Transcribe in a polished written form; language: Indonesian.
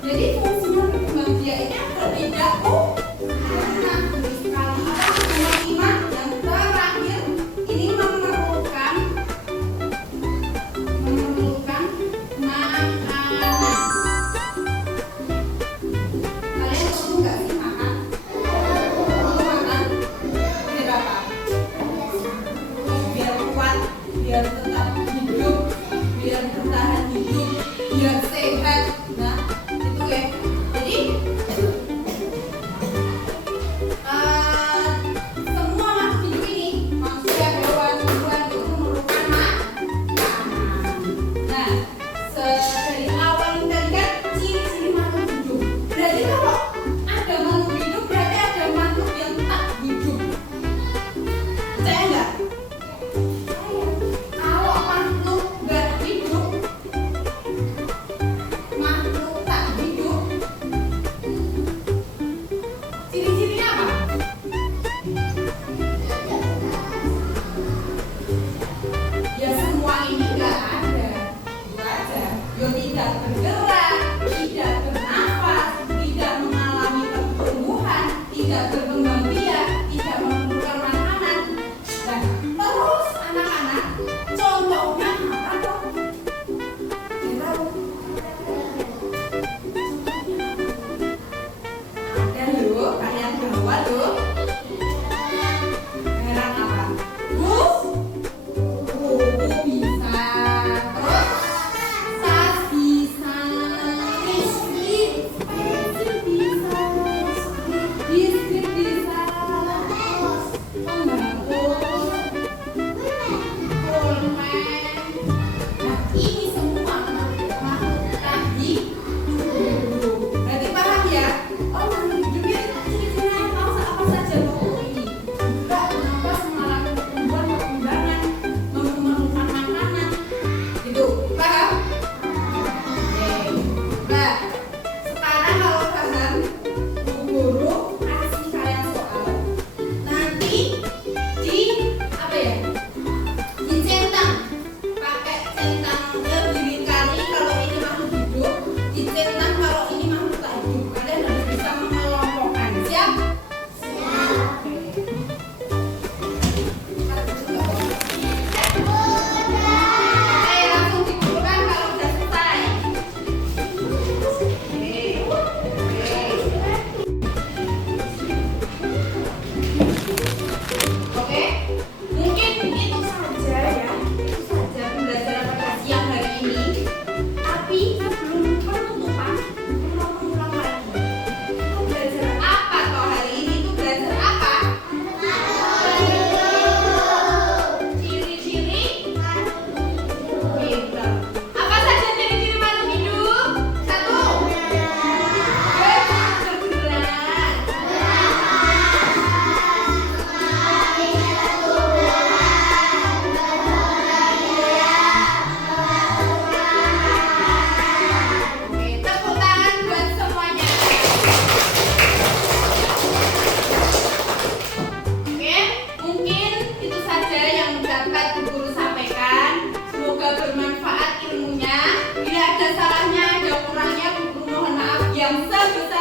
Jadi fungsinya berkembang biak ini agar tidak punah. Sekali menyimak yang terakhir ini memerlukan makanan. Kalian perlu nggak sih makan? Perlu makan? Biar apa? Biar kuat, biar tetap hidup, biar bertahan hidup, biar sehat. Nah, itu ya. Jadi semua makhluk hidup ini, manusia, hewan, tumbuhan itu memerlukan makanan. Nah, dari awal ini tadi kan ciri-ciri makhluk hidup. Berarti kalau ada makhluk hidup berarti ada makhluk yang tak hidup. Percaya nggak? Kalau makhluk nggak hidup, makhluk tak hidup, ciri-cirinya apa? Ya semua ini nggak ada. Itu aja. Yo tidak bergerak, tidak bernafas, tidak mengalami pertumbuhan, tidak berkembang biak, tidak memerlukan makanan. Dan terus anak-anak, contohnya apa dong? Kita tahu. Ada loh, kalian bawa loh. Heran apa? Bus? Buku bisa. Terus tas bisa. Biskuit bisa. Biskuit bisa. Sembako. Pulpen. Nah, ini semua makhluk tadi hidup. Berarti paham ya? Oh, makhluk hidupnya ciri-cirinya apa saja pokok ini? Gerak, bernafas, mengalami pertumbuhan, perkembangan, memerlukan makanan. Gitu. Paham? Oke. Nah, sekarang kalau paham, Bu Guru kasih kalian soal. Nanti di apa ya? Dicentang. Pakai centangnya dibingkai kalau ini makhluk hidup, dicentang kalau ini makhluk tak hidup. Kalian harus bisa mengelompokkan. Siap? Siap. Oke, langsung dikumpulkan kalau udah selesai. Oke, mungkin itu saja ya. Itu saja pembelajaran pada siang hari ini. Tapi sebelum penutupan, mau ulang lagi. Itu belajar apa toh hari ini? Itu belajar apa? Ciri-ciri hidup. Apa saja ciri-ciri makhluk hidup? Satu. Bergerak. Oke, tepuk tangan buat semuanya. Oke, mungkin itu saja yang dapat Bu Guru sampaikan. Semoga bermanfaat ilmunya. Bila ada salahnya, ada kurangnya, Bu Guru mohon maaf yang sebesar